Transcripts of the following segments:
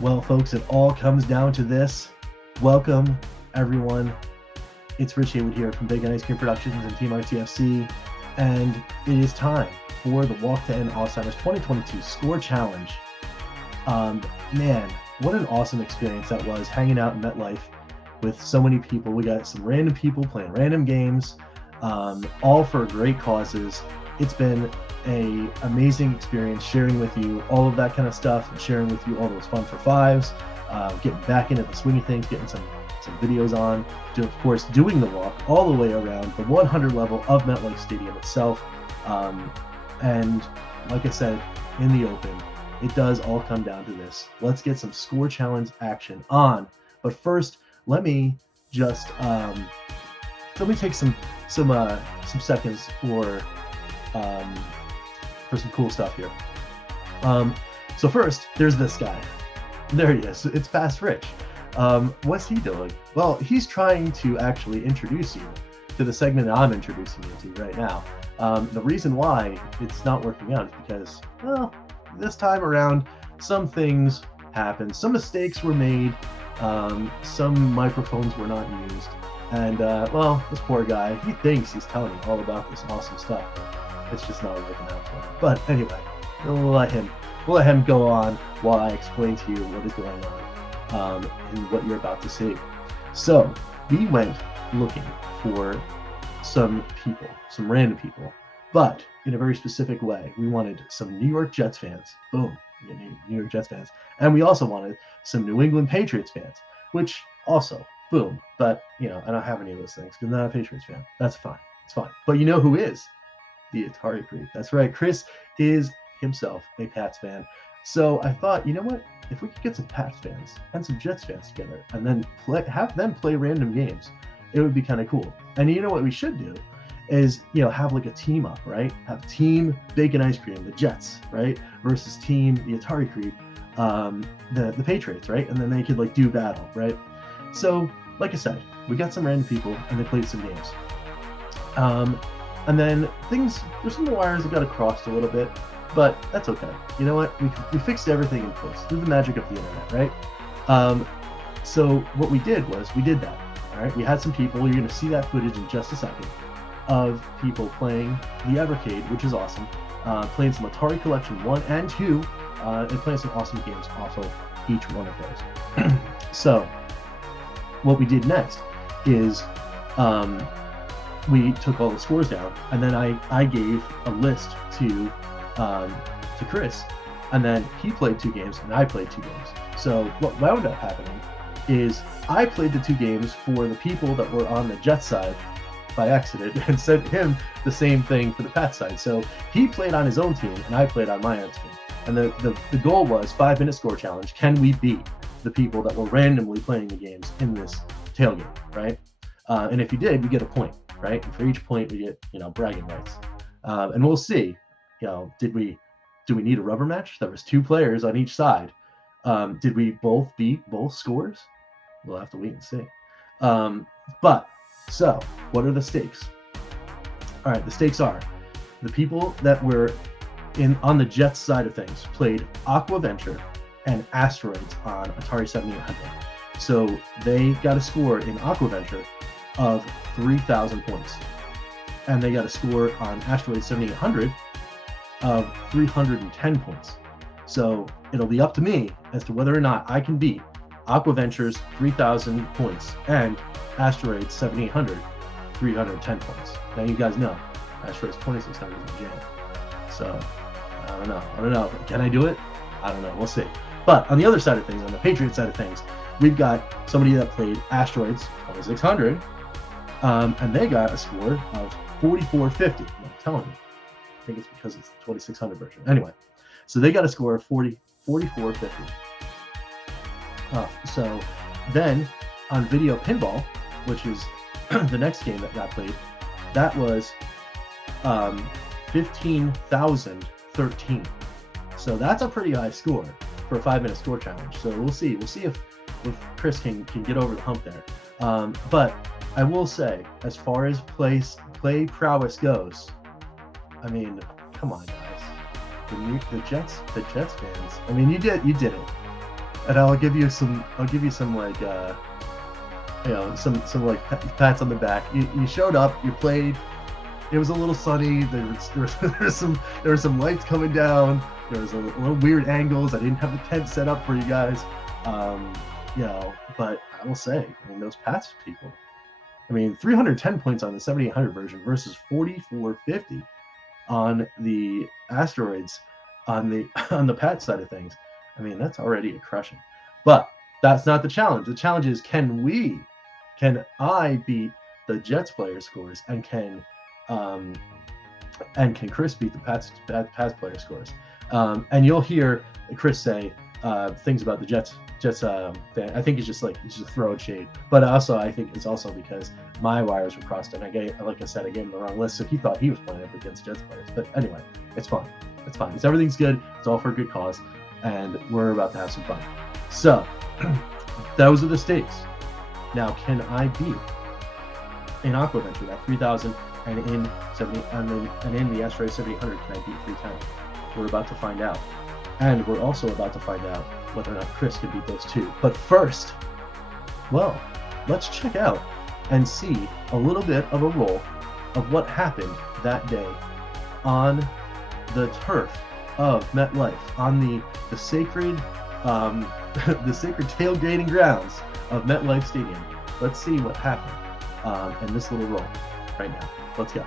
Well, folks, it all comes down to this. Welcome, everyone. It's Rich Haywood here from Big Ice Cream Productions and Team RTFC, and it is time for the Walk to End Alzheimer's 2022 Score Challenge. Man, what an awesome experience that was, hanging out in MetLife with so many people. We got some random people playing random games, all for great causes. It's been an amazing experience sharing with you all of that kind of stuff and sharing with you all those fun for fives, getting back into the swing of things, getting some videos on, of course, doing the walk all the way around the 100 level of MetLife Stadium itself. And like I said, in the open, it does all come down to this. Let's get some score challenge action on. But first, let me just take some seconds for some cool stuff here. So first, there's this guy. There he is. It's Fast Rich. What's he doing? Well, he's trying to actually introduce you to the segment that I'm introducing you to right now. The reason why it's not working out is because, well, this time around, some things happened. Some mistakes were made. Some microphones were not used. And, well, this poor guy, he thinks he's telling you all about this awesome stuff, but it's just not working out for him. But anyway, we'll let him go on while I explain to you what is going on and what you're about to see. So we went looking for some people, some random people, but in a very specific way. We wanted some New York Jets fans. Boom, New York Jets fans. And we also wanted some New England Patriots fans, which also, boom. But, you know, I don't have any of those things because I'm not a Patriots fan. That's fine. It's fine. But you know who is? The Atari Creep. That's right. Chris is himself a Pats fan. So I thought, you know what? If we could get some Pats fans and some Jets fans together and then have them play random games, it would be kind of cool. And you know what we should do is, you know, have like a team up, right? Have team Bacon Ice Cream, the Jets, right? Versus team the Atari Creep, the Patriots, right? And then they could like do battle, right? So, like I said, we got some random people and they played some games. And then there's some wires that got crossed a little bit, but that's okay. You know what? We fixed everything in post through the magic of the internet, right? So what we did was we did that. All right, we had some people. You're going to see that footage in just a second of people playing the Evercade, which is awesome. Playing some Atari Collection 1 and 2, and playing some awesome games off of each one of those. So what we did next is we took all the scores down, and then I gave a list to Chris, and then he played 2 games and I played 2 games. So what wound up happening is I played the 2 games for the people that were on the Jets side by accident and sent him the same thing for the Pats side. So he played on his own team and I played on my own team. And the goal was 5-minute score challenge. Can we beat the people that were randomly playing the games in this tailgate, right? And if you did, we get a point, right? And for each point, we get, you know, bragging rights. And we'll see, you know, do we need a rubber match? There was 2 players on each side. Did we both beat both scores? We'll have to wait and see. But so what are the stakes? All right, the stakes are the people that were on the Jets side of things played Aqua Venture and Asteroids on Atari 7800. So they got a score in Aqua Venture of 3,000 points. And they got a score on Asteroids 7800 of 310 points. So it'll be up to me as to whether or not I can beat Aqua Venture's 3,000 points and Asteroids 7800 310 points. Now you guys know Asteroids 2600 is in jam. So I don't know. Can I do it? I don't know. We'll see. But on the other side of things, on the Patriot side of things, we've got somebody that played Asteroids 2600, and they got a score of 4450. I'm telling you. I think it's because it's the 2600 version. Anyway, so they got a score of 4450. So then on Video Pinball, which is the next game that got played, that was 15,013. So that's a pretty high score for a 5-minute score challenge. So we'll see. We'll see if Chris can get over the hump there. But I will say, as far as play prowess goes, I mean, come on, guys. the Jets fans. I mean, you did it, and I'll give you some like some like pats on the back. You showed up, you played. It was a little sunny. There were some lights coming down. There was a little weird angles. I didn't have the tent set up for you guys. But I will say, I mean, those Pats people. I mean, 310 points on the 7800 version versus 4450 on the Asteroids on the Pat side of things. I mean, that's already a crushing. But that's not the challenge. The challenge is, can I beat the Jets player scores, and can Chris beat the Pats player scores? And you'll hear Chris say things about the Jets fan. I think he's just throwing shade, but also I think it's also because my wires were crossed, and I gave him the wrong list, so he thought he was playing up against Jets players. But anyway, it's fine. Everything's good. It's all for a good cause, and we're about to have some fun. So those are the stakes. Now, can I beat in Aquaventure that 3000, and in the Asteroid 7800 can I beat 310? We're about to find out, and we're also about to find out whether or not Chris can beat those two. But first, well, let's check out and see a little bit of a roll of what happened that day on the turf of MetLife, on the sacred the sacred tailgating grounds of MetLife Stadium. Let's see what happened in this little roll right now. Let's go.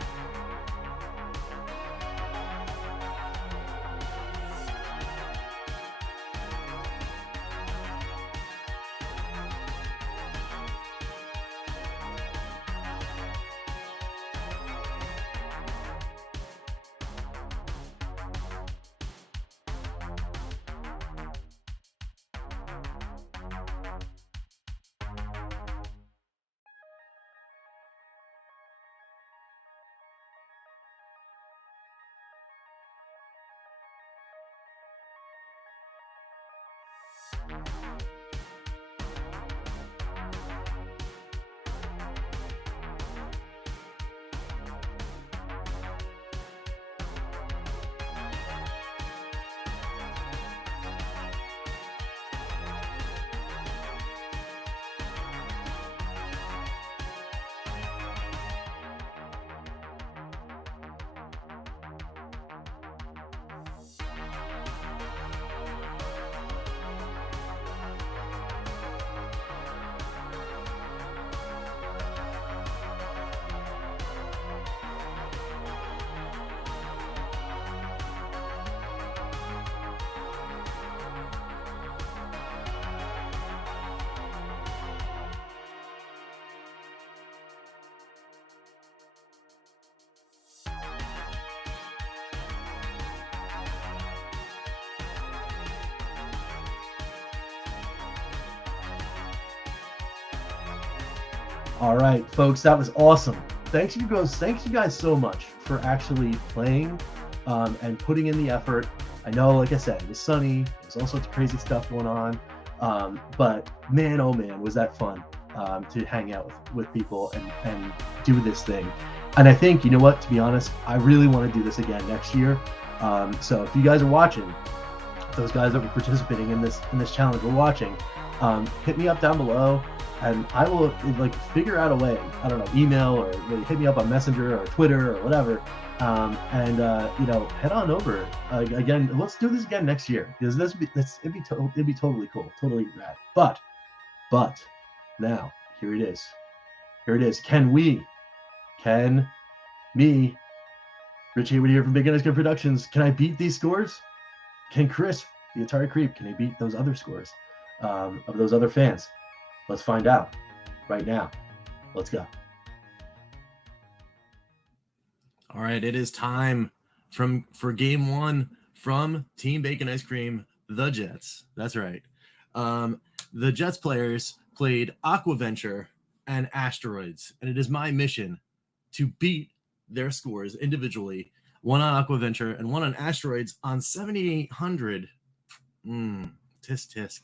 All right, folks, that was awesome. Thanks you guys so much for actually playing and putting in the effort. I know, like I said, it was sunny. There's all sorts of crazy stuff going on. But man, oh man, was that fun to hang out with people and do this thing. And I think, you know what, to be honest, I really want to do this again next year. So if you guys are watching, those guys that were participating in this challenge were watching, hit me up down below, and I will figure out a way. I don't know, email or hit me up on Messenger or Twitter or whatever, and head on over again. Let's do this again next year, because it'd be totally cool, totally rad. But now here it is. Can me, Rich Haywood here from Big Guys Good Productions, can I beat these scores? Can Chris, the Atari Creep, can he beat those other scores of those other fans? Let's find out right now. Let's go. All right, it is time for game one from Team Bacon Ice Cream, the Jets. That's right. The Jets players played Aquaventure and Asteroids, and it is my mission to beat their scores individually, one on Aquaventure and one on Asteroids on 7800. Tisk tisk.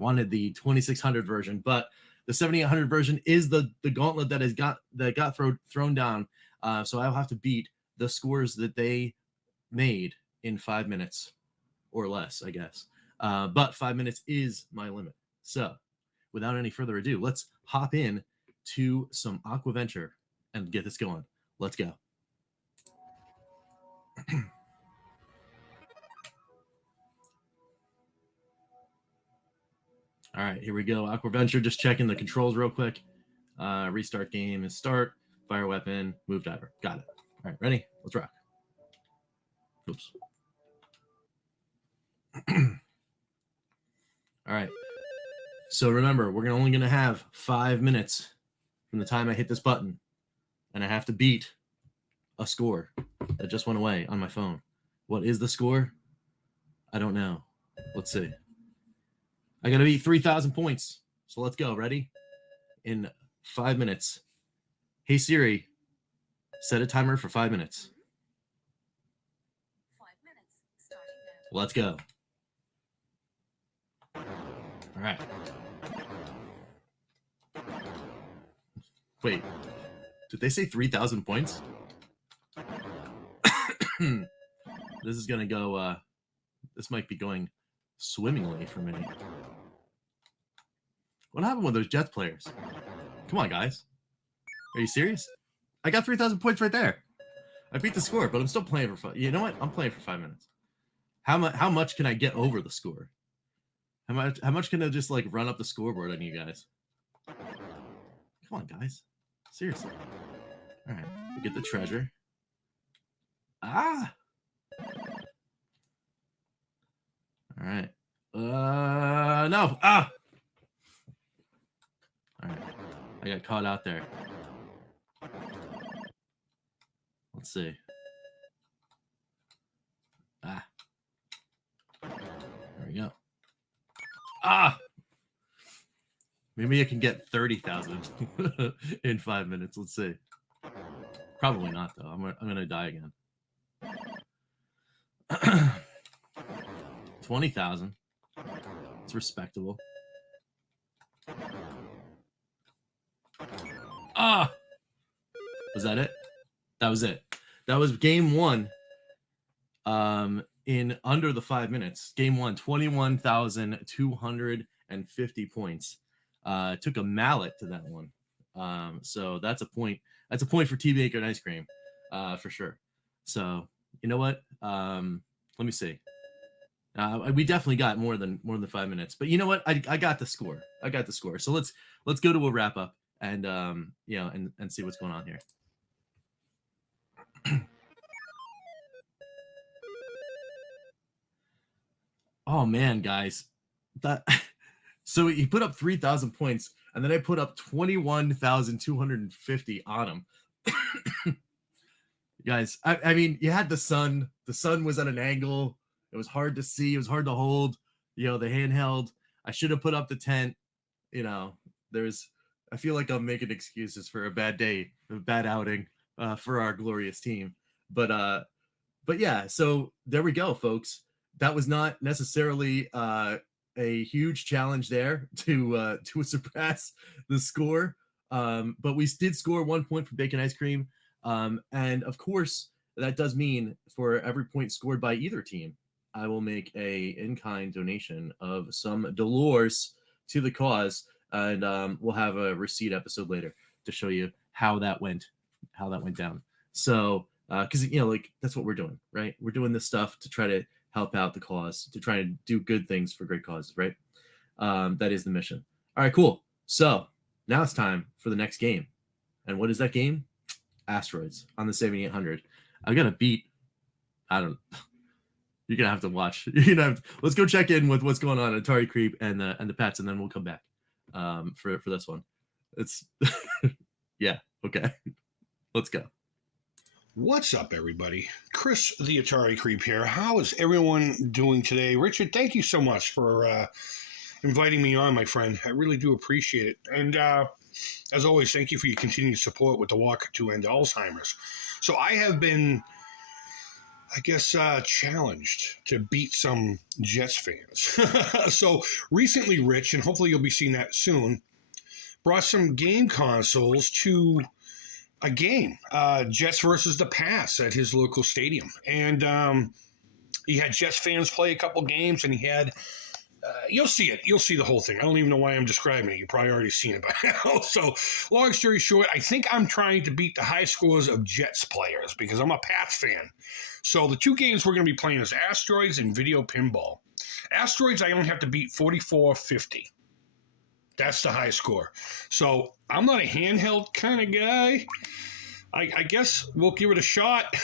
Wanted the 2600 version, but the 7800 version is the gauntlet that got thrown down. So I'll have to beat the scores that they made in 5 minutes or less, I guess. But 5 minutes is my limit. So without any further ado, let's hop in to some Aquaventure and get this going. Let's go. All right, here we go. Aquaventure, just checking the controls real quick. Restart game is start, fire weapon, move diver. Got it. All right, ready? Let's rock. Oops. All right. So remember, we're only going to have 5 minutes from the time I hit this button, and I have to beat a score that just went away on my phone. What is the score? I don't know. Let's see. I got to beat 3,000 points. So let's go. Ready? In 5 minutes. Hey Siri, set a timer for 5 minutes. 5 minutes. Starting now. Let's go. All right. Wait, did they say 3,000 points? This is going to go, this might be going swimmingly for me. What happened with those Jets players? Come on, guys. Are you serious? I got 3,000 points right there. I beat the score, but I'm still playing for fun. You know what? I'm playing for 5 minutes. How much can I get over the score? How much can I just like run up the scoreboard on you guys? Come on, guys. Seriously. All right. We get the treasure. Ah. All right. No. Ah. All right. I got caught out there. Let's see. Ah. There we go. Ah. Maybe I can get 30,000 in 5 minutes. Let's see. Probably not, though. I'm gonna die again. 20,000. It's respectable. Ah! Was that it? That was it. That was game one. In under the 5 minutes. Game one, 21,250 points. Took a mallet to that one. So that's a point. That's a point for Tea Baker and Ice Cream, for sure. So you know what? Let me see. We definitely got more than 5 minutes, but you know what? I got the score. I got the score. So let's go to a wrap up and and see what's going on here. Oh man, guys, that so he put up 3,000 points, and then I put up 21,250 on him. Guys, I mean, you had the sun. The sun was at an angle. It was hard to see. It was hard to hold. The handheld. I should have put up the tent. I feel like I'm making excuses for a bad day, a bad outing for our glorious team. But yeah, so there we go, folks. That was not necessarily a huge challenge there to surpass the score. But we did score 1 point for Bacon Ice Cream. And of course, that does mean for every point scored by either team, I will make a in-kind donation of some dollars to the cause. And we'll have a receipt episode later to show you how that went down. So, because that's what we're doing, right? We're doing this stuff to try to help out the cause, to try to do good things for great causes, right? That is the mission. All right, cool. So now it's time for the next game. And what is that game? Asteroids on the 7800. I'm gonna beat. You're gonna have to watch. Let's go check in with what's going on at Atari Creep and the pets, and then we'll come back for this one. It's yeah, okay. Let's go. What's up, everybody? Chris, the Atari Creep here. How is everyone doing today? Richard, thank you so much for inviting me on, my friend. I really do appreciate it. And as always, thank you for your continued support with the walk to End Alzheimer's. So I have been, I guess, challenged to beat some Jets fans. So recently, Rich, and hopefully you'll be seeing that soon, brought some game consoles to a game, Jets versus the Pats at his local stadium. And He had Jets fans play a couple games, and he had. You'll see it. You'll see the whole thing. I don't even know why I'm describing it. You've probably already seen it by now. So, long story short, I think I'm trying to beat the high scores of Jets players because I'm a Pats fan. So, the two games we're going to be playing is Asteroids and Video Pinball. Asteroids, I only have to beat 44-50. That's the high score. So, I'm not a handheld kind of guy. I guess we'll give it a shot.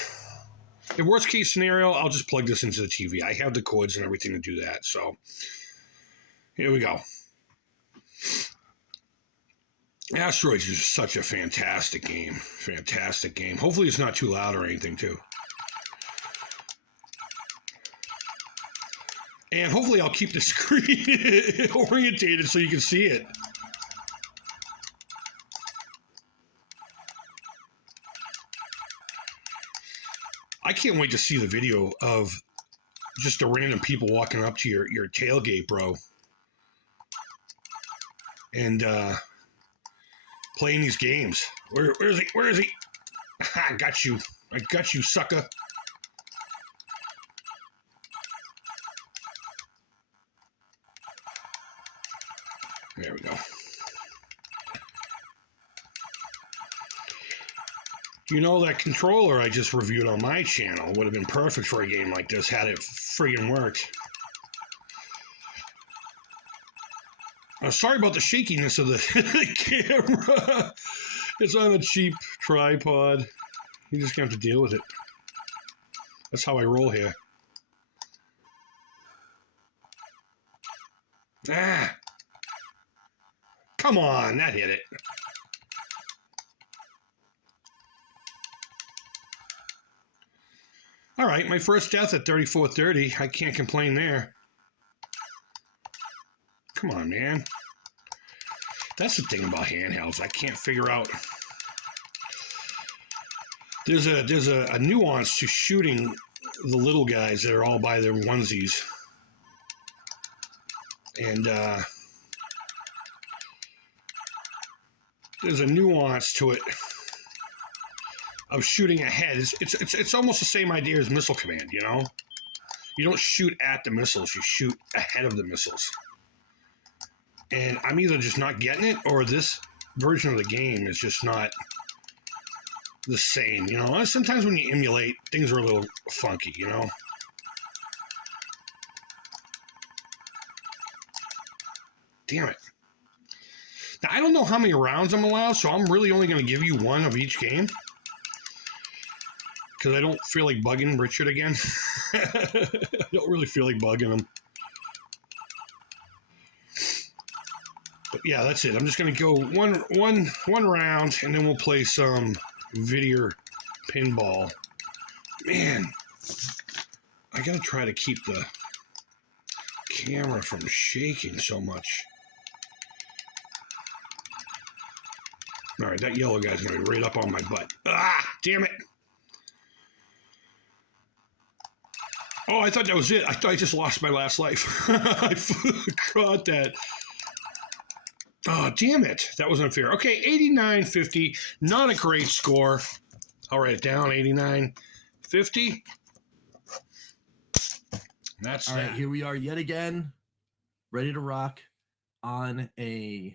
In worst case scenario, I'll just plug this into the TV. I have the cords and everything to do that. So, here we go. Asteroids is such a fantastic game. Fantastic game. Hopefully it's not too loud or anything, too. And hopefully I'll keep the screen orientated so you can see it. I can't wait to see the video of just the random people walking up to your tailgate, bro. And playing these games. Where is he? Where is he? I got you. I got you, sucker. There we go. You know, that controller I just reviewed on my channel would have been perfect for a game like this had it friggin' worked. Sorry about the shakiness of the camera. It's on a cheap tripod. You just have to deal with it. That's how I roll here. Ah! Come on, that hit it. All right, my first death at 34-30. I can't complain there. Come on, man. That's the thing about handhelds. I can't figure out. There's a nuance to shooting the little guys that are all by their onesies. And there's a nuance to it of shooting ahead. It's almost the same idea as missile command, you know? You don't shoot at the missiles, you shoot ahead of the missiles. And I'm either just not getting it, or this version of the game is just not the same, you know? Sometimes when you emulate, things are a little funky, you know? Damn it. Now, I don't know how many rounds I'm allowed, so I'm really only going to give you one of each game. Because I don't feel like bugging Richard again. I don't really feel like bugging him. But yeah, that's it. I'm just going to go one round, and then we'll play some video pinball. Man, I got to try to keep the camera from shaking so much. All right, that yellow guy's going to be right up on my butt. Ah, damn it. Oh, I thought that was it. I thought I just lost my last life. I forgot that. Oh, damn it. That was unfair. Okay, 89-50. Not a great score. I'll write it down, 89-50. That's all right, here we are yet again, ready to rock on a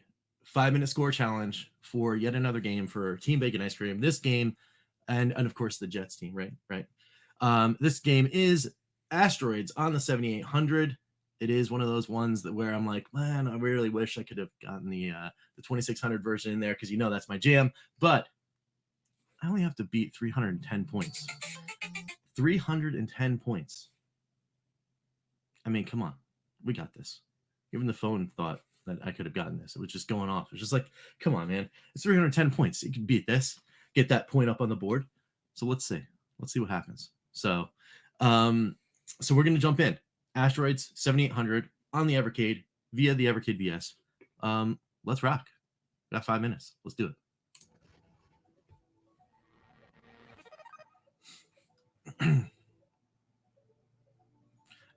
5-minute score challenge for yet another game for Team Bacon Ice Cream. This game, and of course the Jets team, right? This game is Asteroids on the 7800. It is one of those ones that where I'm like, man, I really wish I could have gotten the 2600 version in there because you know that's my jam. But I only have to beat 310 points. 310 points. I mean, come on, we got this. Even the phone thought that I could have gotten this. It was just going off. It was just like, come on, man, it's 310 points. You can beat this. Get that point up on the board. So let's see. Let's see what happens. So we're gonna jump in. Asteroids 7800 on the Evercade via the Evercade VS. Let's rock. We got 5 minutes. Let's do it.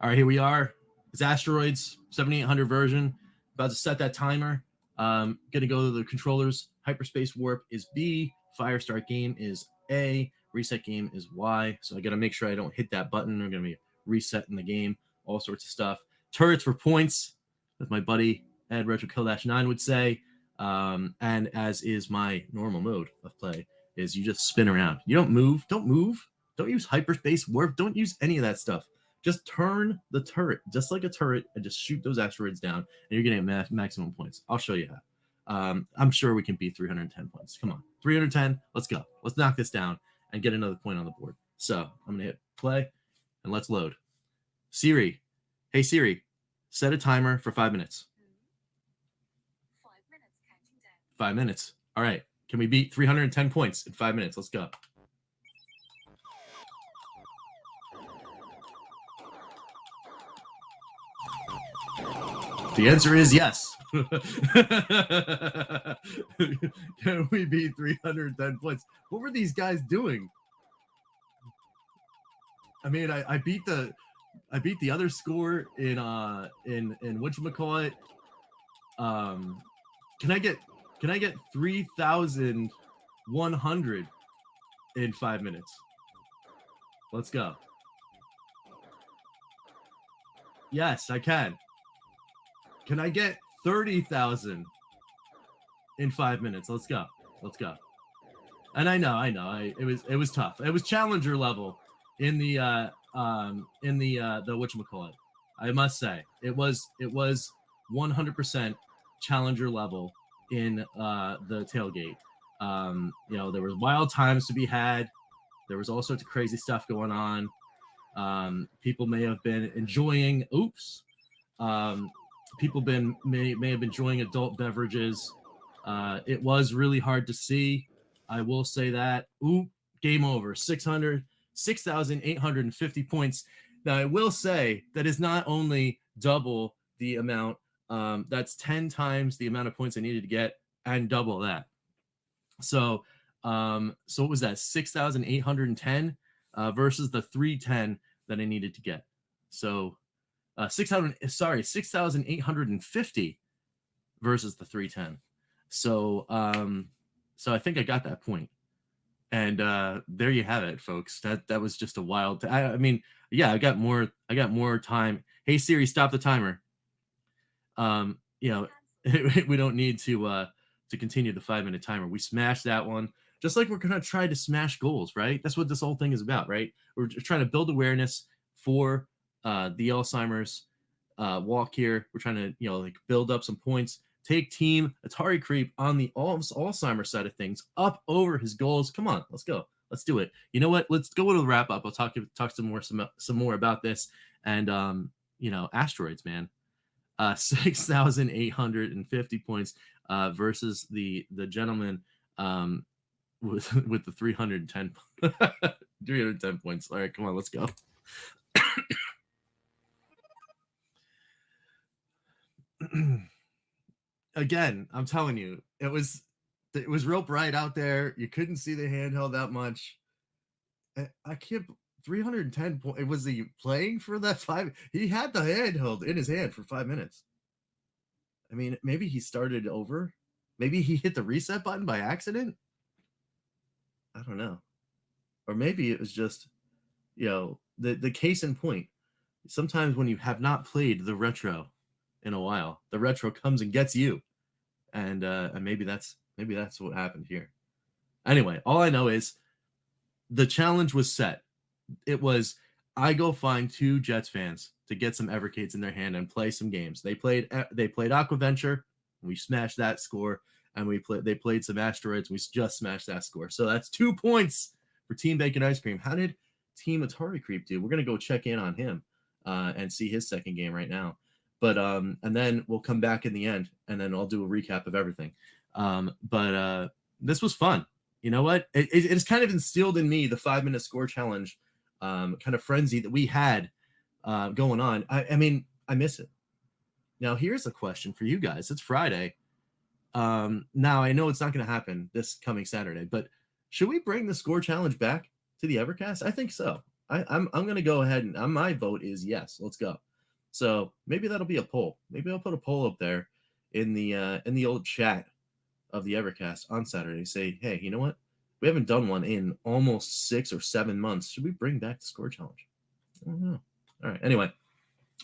All right, here we are. It's Asteroids 7800 version. About to set that timer. Gonna go to the controllers. Hyperspace warp is B. Fire start game is A. Reset game is Y. So I gotta make sure I don't hit that button. We're gonna be resetting the game, all sorts of stuff. Turrets for points, as my buddy Ed Retro Kill 9 would say. And as is my normal mode of play, is you just spin around. You don't move. Don't use hyperspace warp. Don't use any of that stuff. Just turn the turret just like a turret and just shoot those asteroids down, and you're getting maximum points. I'll show you how. I'm sure we can beat 310 points. Come on, 310. Let's go. Let's knock this down and get another point on the board. So I'm gonna hit play and let's load. Siri, hey Siri, set a timer for 5 minutes. 5 minutes counting down. 5 minutes. All right. Can we beat 310 points in 5 minutes? Let's go. The answer is yes. Can we beat 310 points? What were these guys doing? I mean, I beat the other score in whatchamacallit. Can I get 3,100 in 5 minutes? Let's go. Yes, I can. Can I get 30,000 in 5 minutes? Let's go. Let's go. And I know. It was tough. It was challenger level in the whatchamacallit. I must say it was 100% challenger level in the tailgate. There was wild times to be had. There was all sorts of crazy stuff going on. People may have been enjoying. People may have been enjoying adult beverages. It was really hard to see. I will say that. Game over. 6,850 points. Now I will say that is not only double the amount. That's 10 times the amount of points I needed to get, and double that. So what was that? 6,810 versus the 310 that I needed to get. So 6,850 versus the 310. So I think I got that point. And there you have it, folks. That was just a wild. I mean, yeah, I got more time. Hey Siri, stop the timer. We don't need to continue the 5 minute timer. We smashed that one. Just like we're gonna try to smash goals, right? That's what this whole thing is about, right? We're trying to build awareness for the Alzheimer's walk here. We're trying to build up some points. Take Team Atari Creep on the Alzheimer's side of things up over his goals. Come on, let's go. Let's do it. You know what? Let's go to the wrap up. I'll talk some more about this and asteroids, man. 6,850 points versus the gentleman with the 310 points. All right, come on, let's go. Again, I'm telling you, it was real bright out there. You couldn't see the handheld that much. I can't. 310 points. Was he playing for that 5? He had the handheld in his hand for 5 minutes. I mean, maybe he started over. Maybe he hit the reset button by accident. I don't know. Or maybe it was just, the case in point. Sometimes when you have not played the retro in a while, the retro comes and gets you. And maybe that's what happened here. Anyway, all I know is the challenge was set. It was, I go find 2 Jets fans to get some Evercades in their hand and play some games. They played Aquaventure, and we smashed that score, and they played some Asteroids, and we just smashed that score. So that's 2 points for Team Bacon Ice Cream. How did Team Atari Creep do? We're gonna go check in on him and see his second game right now. But and then we'll come back in the end, and then I'll do a recap of everything. But this was fun. You know what? It has kind of instilled in me the 5 minute score challenge kind of frenzy that we had going on. I mean, I miss it. Now, here's a question for you guys. It's Friday. Now, I know it's not going to happen this coming Saturday, but should we bring the score challenge back to the Evercast? I think so. I'm going to go ahead and my vote is yes. Let's go. So maybe that'll be a poll. Maybe I'll put a poll up there in the old chat of the Evercast on Saturday. Say, hey, you know what? We haven't done one in almost 6 or 7 months. Should we bring back the score challenge? I don't know. All right. Anyway,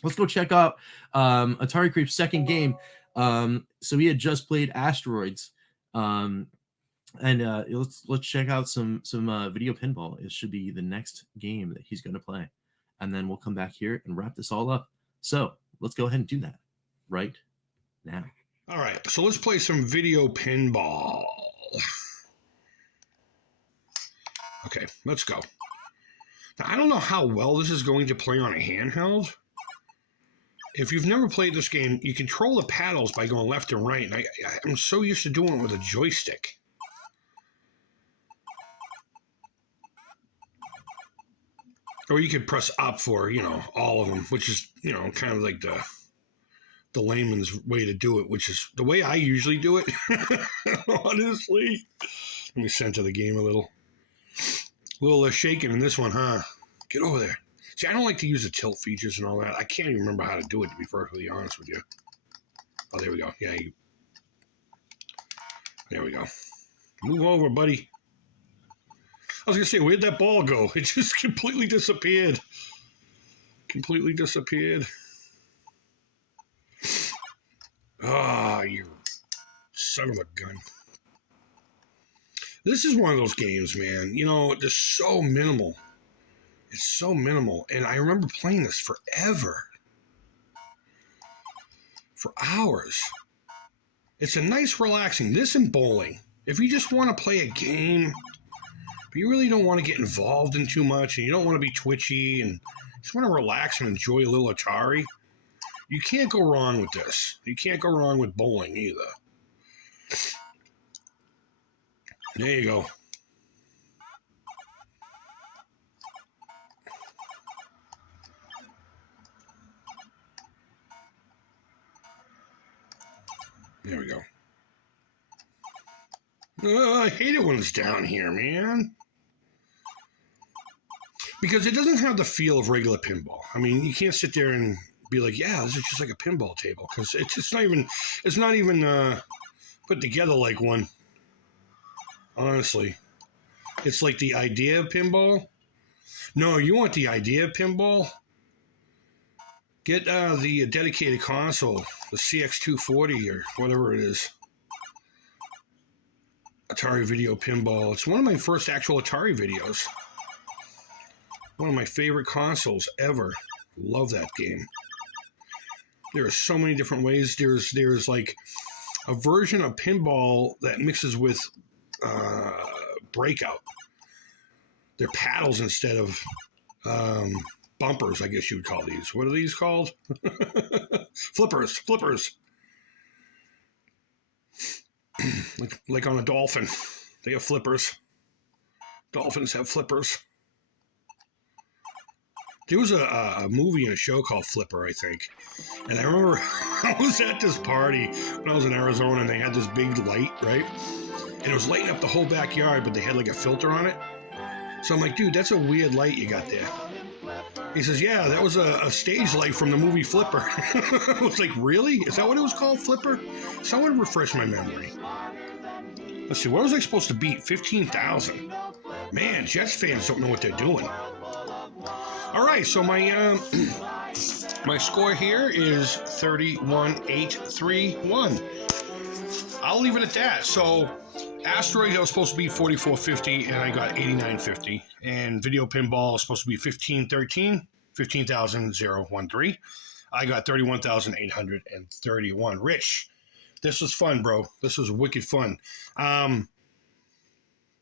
let's go check out Atari Creep's second game. So he had just played Asteroids, and let's check out some video pinball. It should be the next game that he's going to play, and then we'll come back here and wrap this all up. So let's go ahead and do that right now. All right, so let's play some video pinball. Okay, let's go. Now, I don't know how well this is going to play on a handheld. If you've never played this game, you control the paddles by going left and right, and I'm so used to doing it with a joystick. Or you could press up for, all of them, which is, kind of like the layman's way to do it, which is the way I usually do it, honestly. Let me center the game a little. A little shaking in this one, huh? Get over there. See, I don't like to use the tilt features and all that. I can't even remember how to do it, to be perfectly honest with you. Oh, there we go. Yeah, there we go. Move over, buddy. I was going to say, where'd that ball go? It just completely disappeared. Completely disappeared. Ah, you son of a gun. This is one of those games, man. It's so minimal. It's so minimal. And I remember playing this forever. For hours. It's a nice, relaxing. This and bowling. If you just want to play a game, but you really don't want to get involved in too much, and you don't want to be twitchy, and just want to relax and enjoy a little Atari, you can't go wrong with this. You can't go wrong with bowling either. There you go. There we go. I hate it when it's down here, man. Because it doesn't have the feel of regular pinball. I mean, you can't sit there and be like, yeah, this is just like a pinball table. Because it's not even put together like one. Honestly. It's like the idea of pinball. No, you want the idea of pinball? Get the dedicated console, the CX240 or whatever it is. Atari Video Pinball. It's one of my first actual Atari videos. One of my favorite consoles ever. Love that game. There are so many different ways. There's like a version of pinball that mixes with Breakout. They're paddles instead of bumpers, I guess you would call these. What are these called? Flippers. like on a dolphin. They have flippers. Dolphins have flippers. There was a movie and a show called Flipper, I think. And I remember I was at this party when I was in Arizona, and they had this big light, right? And it was lighting up the whole backyard, but they had like a filter on it. So I'm like, dude, that's a weird light you got there. He says, yeah, that was a stage light from the movie Flipper. I was like, really? Is that what it was called, Flipper? Someone refresh my memory. Let's see, what was I supposed to beat? 15,000. Man, Jets fans don't know what they're doing. All right, so my my score here is 31,831. I'll leave it at that. So Asteroid, I was supposed to be 4450, and I got 8950. And Video Pinball is supposed to be 1513, 15,013. I got 31,831. Rich, this was fun, bro. This was wicked fun.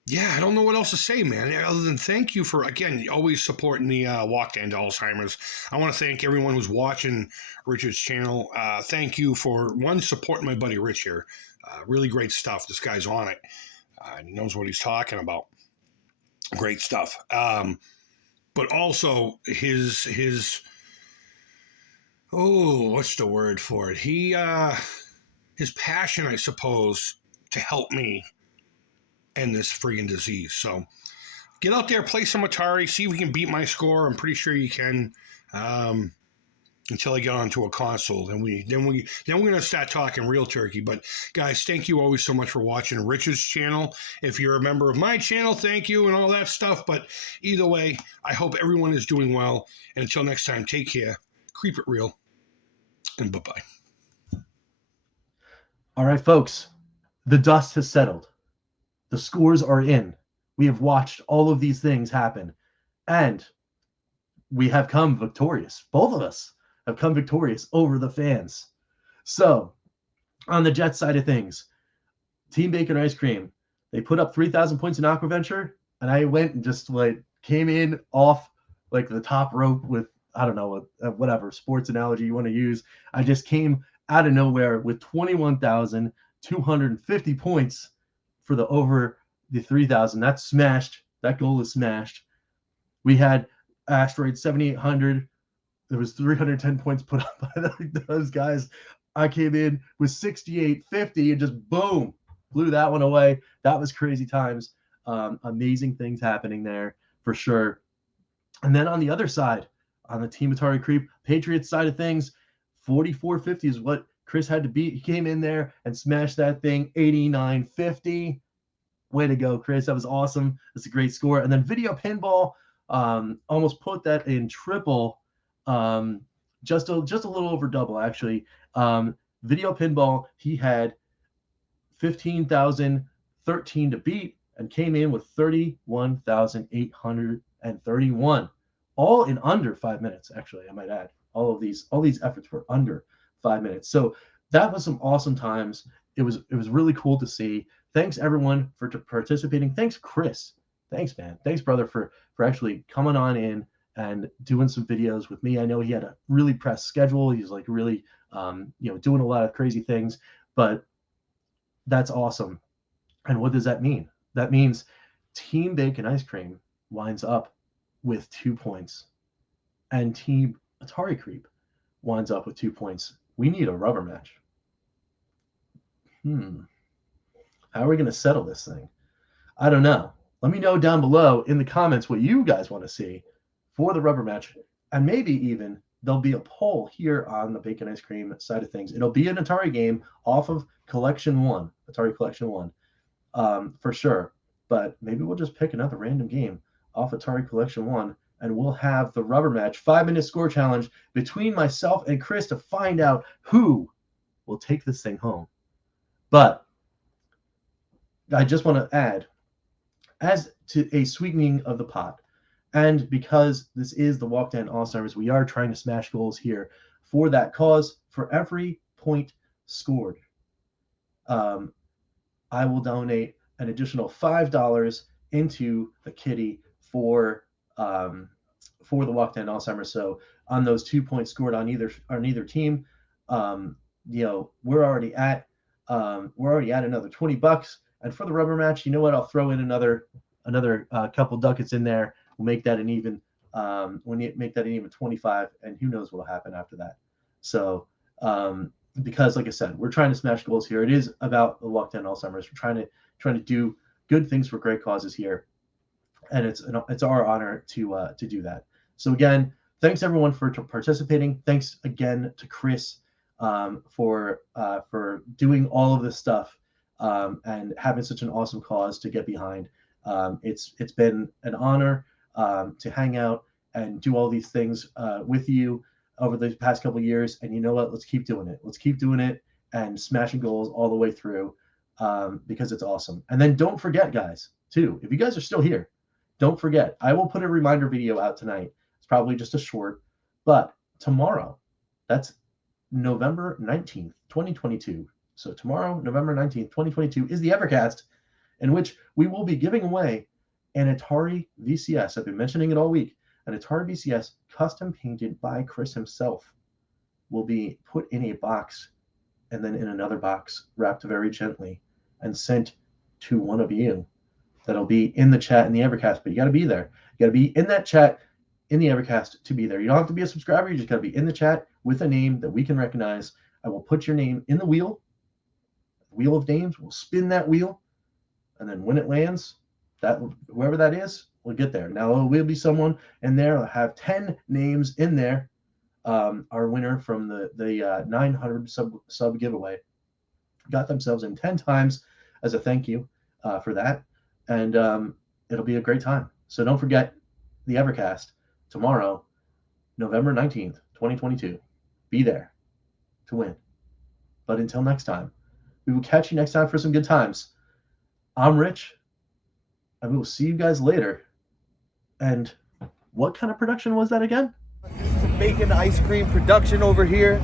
Yeah, I don't know what else to say, man, other than thank you for, again, always supporting the walk to End Alzheimer's. I want to thank everyone who's watching Richard's channel. Thank you for, one, supporting my buddy Rich here. Really great stuff. This guy's on it. He knows what he's talking about. Great stuff. But also his what's the word for it? His passion, I suppose, to help me end this friggin' disease. So get out there, play some Atari, see if we can beat my score. I'm pretty sure you can. until I get onto a console. Then we're gonna start talking real turkey. But guys, thank you always so much for watching Richard's channel. If you're a member of my channel, thank you and all that stuff. But either way, I hope everyone is doing well. And until next time, take care, keep it real, and bye-bye. All right, folks, the dust has settled. The scores are in. We have watched all of these things happen, and we have come victorious. Both of us have come victorious over the fans. So, on the Jets side of things, Team Bacon Ice Cream, they put up 3,000 points in Aquaventure, and I went and just like came in off like the top rope with, I don't know, whatever sports analogy you want to use. I just came out of nowhere with 21,250 points for the over the 3,000. That's smashed. That goal is smashed. We had Asteroid 7,800. There was 310 points put up by those guys. I came in with 6,850 and just boom, blew that one away. That was crazy times. Amazing things happening there for sure. And then on the other side, on the Team Atari Creep Patriots side of things, 4,450 is what Chris had to beat. He came in there and smashed that thing, 8,950. Way to go, Chris. That was awesome. That's a great score. And then Video Pinball almost put that in triple, just a little over double, actually. Video Pinball, he had 15,013 to beat and came in with 31,831, all in under 5 minutes. Actually, I might add, all these efforts were under 5 minutes. So that was some awesome times. It was really cool to see. Thanks everyone for participating. Thanks, Chris. Thanks, man. Thanks, brother, for actually coming on in and doing some videos with me. I know he had a really pressed schedule. He's like really, doing a lot of crazy things, but that's awesome. And what does that mean? That means Team Bacon Ice Cream winds up with 2 points, and Team Atari Creep winds up with 2 points. We need a rubber match. How are we going to settle this thing? I don't know. Let me know down below in the comments what you guys want to see for the rubber match. And maybe even there'll be a poll here on the Bacon Ice Cream side of things. It'll be an Atari game off of Collection 1, Atari Collection 1, for sure. But maybe we'll just pick another random game off Atari Collection 1, and we'll have the rubber match, 5-minute score challenge between myself and Chris to find out who will take this thing home. But I just want to add, as to a sweetening of the pot, and because this is the Walk to End Alzheimer's, we are trying to smash goals here for that cause. For every point scored, I will donate an additional $5 into the kitty for the Walk to End Alzheimer's. So on those 2 points scored on either team, we're already at another $20. And for the rubber match, you know what? I'll throw in another couple ducats in there. We'll make that an even. When you make that an even 25, and who knows what'll happen after that. So, because like I said, we're trying to smash goals here. It is about the Walk to End Alzheimer's. We're trying to do good things for great causes here, and it's our honor to do that. So again, thanks everyone for participating. Thanks again to Chris for doing all of this stuff. And having such an awesome cause to get behind. It's been an honor to hang out and do all these things with you over the past couple of years. And you know what? Let's keep doing it. Let's keep doing it and smashing goals all the way through because it's awesome. And then don't forget, guys, too, if you guys are still here, don't forget, I will put a reminder video out tonight. It's probably just a short, but tomorrow, that's November 19th, 2022. So tomorrow, November 19th, 2022, is the Evercast, in which we will be giving away an Atari VCS. I've been mentioning it all week. An Atari VCS custom painted by Chris himself will be put in a box and then in another box wrapped very gently and sent to one of you. That'll be in the chat in the Evercast, but you got to be there. You got to be in that chat in the Evercast to be there. You don't have to be a subscriber. You just got to be in the chat with a name that we can recognize. I will put your name in the wheel of names. We'll spin that wheel, and then when it lands, that whoever that is will get there. Now it will be someone in there. I'll have 10 names in there our winner from the 900 sub giveaway got themselves in 10 times as a thank you for that. And it'll be a great time. So don't forget the Evercast tomorrow, November 19th, 2022. Be there to win. But until next time, we will catch you next time for some good times. I'm Rich, and we will see you guys later. And what kind of production was that again? This is a bacon ice cream production over here.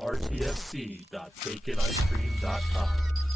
RTFC.baconicecream.com.